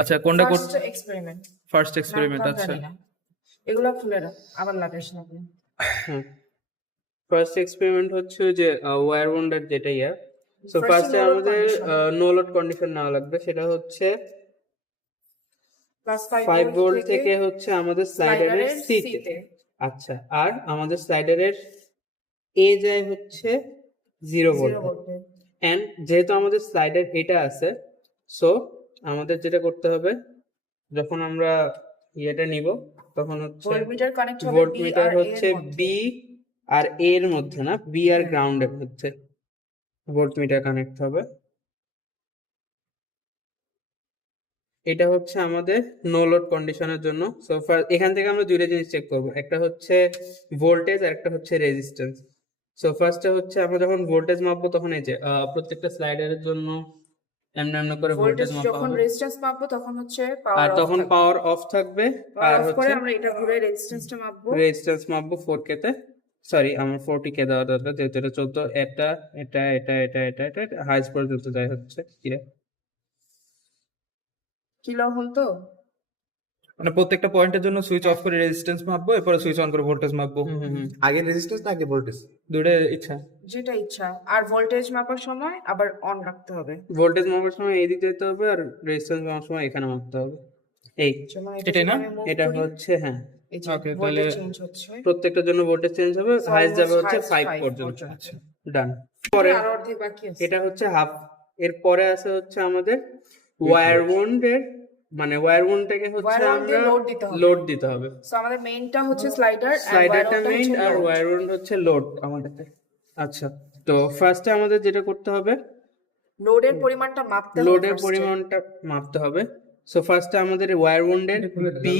আচ্ছা কোনটা first experiment first experiment? আচ্ছা এগুলো খুলে রাখ, আবার লাগাইস না আপনি। ফার্স্ট এক্সপেরিমেন্ট হচ্ছে যে ওয়্যার ওয়ান্ডার যেটা ইয়া। সো First ফার্স্টে no load আমাদের condition। নো লোড কন্ডিশন নেওয়া লাগবে, সেটা হচ্ছে প্লাস 5 5 ভোল্ট ভোল্ট থেকে হচ্ছে আমাদের স্লাইডারের সিতে। আচ্ছা, আর আমাদের স্লাইডারের এ যায় হচ্ছে 0 ভোল্ট। এন্ড যেহেতু আমাদের স্লাইডার এটা আছে, সো আমাদের যেটা করতে হবে, যখন আমরা ইয়েটা নিব তখন হচ্ছে ভোল্টমিটার কানেক্ট হবে ভোল্টমিটার B আর A হচ্ছে এর মধ্যে। বি আর এ এর মধ্যে না, বি আর গ্রাউন্ডের মধ্যে ভোল্টমিটার কানেক্ট হবে। এটা হচ্ছে আমাদের নো লোড কন্ডিশনের জন্য। সো এখান থেকে আমরা দুইটা জিনিস চেক করব, একটা হচ্ছে ভোল্টেজ আর একটা হচ্ছে রেজিস্ট্যান্স। সো ফার্স্টে হচ্ছে আমরা যখন ভোল্টেজ মাপবো তখন এই যে প্রত্যেকটা স্লাইডারের জন্য এমন এমন করে ভোল্টেজ ভোল্টেজ মাপা যখন হবে, রেজিস্ট্যান্স মাপবো তখন হচ্ছে আর পাওয়ার অফ তখন থাকবে। পাওয়ার অফ থাকবে, পাওয়ার আর অফ করে হচ্ছে আমরা এটা ঘুরে রেজিস্ট্যান্সটা মাপবো। রেজিস্ট্যান্স মাপবো 4K তে। সরি, আমার 40K দেওয়া দরকার, যেহেতু এটা 14, এটা এটা এটা এটা এটা এটা হাইস্ট পর্যন্ত যায় হচ্ছে কিলো ওহম তো মানে প্রত্যেকটা পয়েন্টের জন্য সুইচ অফ করে রেজিস্ট্যান্স মাপবো, এরপরে সুইচ অন করে ভোল্টেজ মাপবো। আগে রেজিস্ট্যান্স না আগে ভোল্টেজ? দুটো ইচ্ছা। যেটা ইচ্ছা। আর ভোল্টেজ মাপার সময় আবার অন রাখতে হবে। ভোল্টেজ মাপার সময় এই দিকে যেতে হবে, আর রেজিস্ট্যান্স মাপার সময় এখানে মাপতে হবে। এই যেমন এটাই না? যদি আমি move এটা করি, হচ্ছে হ্যাঁ, এই যে Okay, ভোল্টেজ তাহলে চেঞ্জ হচ্ছে। প্রত্যেকটার জন্য ভোল্টেজ চেঞ্জ হবে, So হাইস্ট যাবে almost হচ্ছে highest 5 5 পর্যন্ত। আচ্ছা ডান। পরে আর অর্ধেক বাকি আছে। এটা হচ্ছে হাফ। এর পরে আছে হচ্ছে আমাদের ওয়্যার ওয়ান্ডের, মানে ওয়্যার ওয়ান্ডটাকে হচ্ছে Wire wound আমরা দিয়ে load দিতে হবে। লোড দিতে হবে। সো আমাদের মেইনটা হচ্ছে স্লাইডার আর স্লাইডারটা ওয়্যারটা মেইন হচ্ছে আর load। ওয়্যার ওয়ান্ড হচ্ছে লোড আমাদের। আচ্ছা, তো ফার্স্টে আমাদের যেটা করতে হবে, লোডের পরিমাণটা মাপতে হবে। লোডের first এ। পরিমাণটা মাপতে হবে। সো ফার্স্টে আমাদের ওয়্যার ওয়ান্ডের বি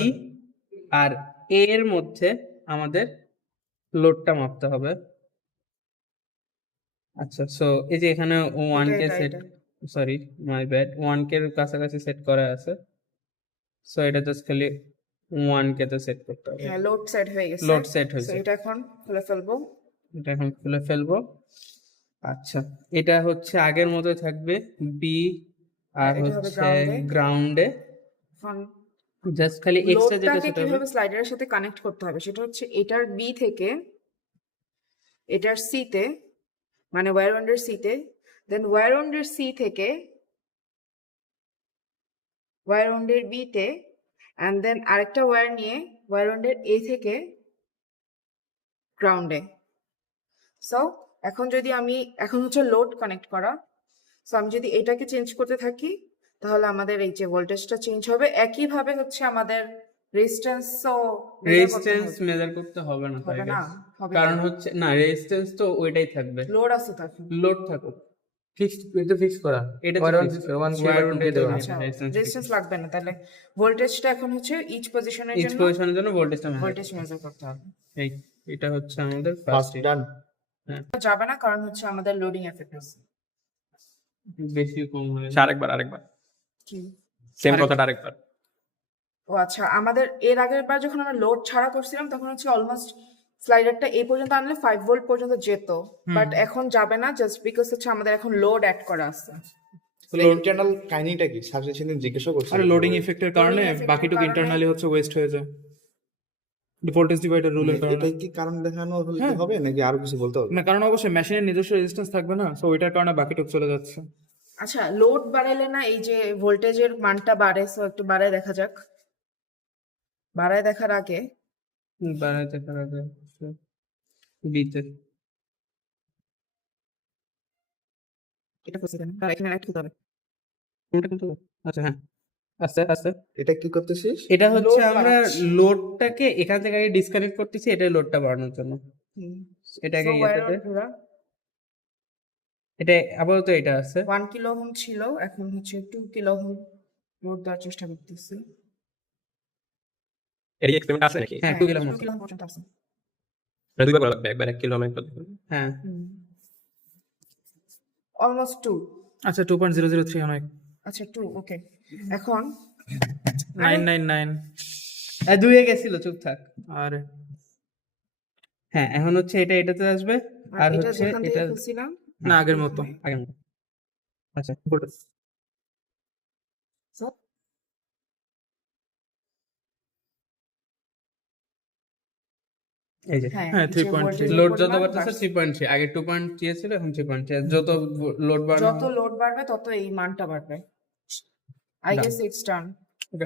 আর এ এর মধ্যে আমাদের লোডটা মাপতে হবে। আচ্ছা, সো এই যে এখানে 1K এটা, সেট, এটা। সরি মাই ব্যাড, 1K এর কাছাকাছি সেট করা আছে। সো এটা জাস্ট খালি 1K তে সেট করতে হবে। হ্যাঁ, লোড সেট হয়ে গেছে। লোড সেট সো হয়েছে, এটা এখন খুলে ফেলবো। এটা এখন খুলে ফেলবো। আচ্ছা, এটা হচ্ছে আগের মতোই থাকবে, বি আর এটা হবে হচ্ছে ground এ। গ্রাউন্ডে। এখন জাস্ট খালি এক্সট্রা যেটা লোডটাকে সেটা হবে, কিভাবে স্লাইডারের সাথে কানেক্ট করতে হবে সেটা হচ্ছে এটার বি থেকে এটার সি তে, মানে ওয়্যার ওয়ান্ডের সি তে, দেন ওয়্যার ওয়ান্ডের সি থেকে ওয়্যার ওয়ান্ডের বি তে, এন্ড দেন আরেকটা ওয়্যার নিয়ে ওয়্যার ওয়ান্ডের এ থেকে গ্রাউন্ডে। সো এখন যদি আমি, এখন হচ্ছে লোড কানেক্ট করা, সো আমি যদি এটাকে চেঞ্জ করতে থাকি তাহলে আমাদের এই যে ভোল্টেজটা চেঞ্জ হবে। একইভাবে হচ্ছে আমাদের রেজিস্ট্যান্সও রেজিস্ট্যান্স মেজার করতে হবে না, হবে না, হবে কারণ হচ্ছে না, রেজিস্ট্যান্স তো ওইটাই থাকবে, লোড আছে তো এখন। লোড থাকুক। ফিক্সড, এটা ফিক্স করা। এটা Wire তো on fixed, one K wire বা on 2K day দেওয়া। আচ্ছা, resistance রেজিস্ট্যান্স লাগবে না, তাহলে ভোল্টেজটা এখন হচ্ছে ইচ পজিশনের ইচ জন্য পজিশনের জন্য ভোল্টেজটা ভোল্টেজ মেজার করতে হবে। এই এটা হচ্ছে আমাদের ফার্স্ট ফার্স্ট। ডান। যাবে না কারণ হচ্ছে আমাদের লোডিং এফেক্ট আছে। বেশি কম হয় আরেকবার কি? সেম কথাটা আরেকবার। ও আচ্ছা, আমাদের এর আগের বার যখন আমরা লোড ছাড়া করছিলাম তখন হচ্ছে অলমোস্ট স্লাইডারটা এই পর্যন্ত আনলে 5 ভোল্ট পর্যন্ত যেত, বাট এখন যাবে না জাস্ট বিকজ হচ্ছে আমাদের এখন লোড অ্যাড করা আছে। ইন্টারনাল কাহিনীটা কি সার্ভিস সেদিন জিজ্ঞাসা করছি। আরে লোডিং ইফেক্টের কারণে effect এর বাকিটুকু কারণে- ইন্টারনালি হচ্ছে ওয়েস্ট হয়ে যায়, ভোল্টেজ ডিভাইডার রুলের কারণে। এটাই কি কারণ দেখানো হলে কি হবে নাকি আরো কিছু বলতে হবে? না, কারণ অবশ্যই মেশিনের নিজস্ব রেজিস্ট্যান্স থাকবে না, সো ওইটার কারণে বাকিটুকু চলে যাচ্ছে। আচ্ছা, লোড বাড়াইলে না এই যে ভোল্টেজের মানটা বাড়ে, সো একটু বাড়ায় দেখা যাক। বাড়ায় দেখার আগে বাড়াইতে পারা যায় বিতে। এটা করতে দেন, আর এখানে অ্যাড করতে হবে। কোনটা কিন্তু, আচ্ছা হ্যাঁ, আস্তে আস্তে। এটা কি করতেছিস? এটা হচ্ছে Load আমরা বাড়াচ্ছি। লোডটাকে এখান থেকে আগে ডিসকানেক্ট করতেছি, এটাই লোডটা বাড়ানোর জন্য। এটাকে So, ইয়েটাতে, wire on পুরা এটা আপাতত এটা আছে। 1 কিলো ওহম ছিল, এখন হচ্ছে 2 কিলো ওহম লোড দেওয়ার চেষ্টা করতেছি। এর এক্সপেরিমেন্ট আছে নাকি? হ্যাঁ 2 কিলো 2 কিলো ওহম পর্যন্ত আছে। এটা দুইবার করা লাগবে, একবার 1 কিলো একবার 2 কিলো। হ্যাঁ অলমোস্ট 2। আচ্ছা 2.003 অনেক। আচ্ছা 2, ওকে। এখন 999 দুইয়ে গেছিল, চুপ থাক। আরে হ্যাঁ, এখন হচ্ছে এটা এটাতে আসবে, আর এটা হচ্ছে যেখান থেকে এটা খুলছিলাম না, আগের মতো। আগের মতো। আচ্ছা, এই যে হ্যাঁ হ্যাঁ, নিচে 3.3 voltage এর লোড যত পরিমাণ বাড়তেছে বাড়ছে। 3.3, আগে 2.3 ছিল, এখন 3.3, যত লোড বাড়ানো যত লোড বাড়বে তত এই মানটা বাড়বে। I Done. গেস ইটস ডান। হবে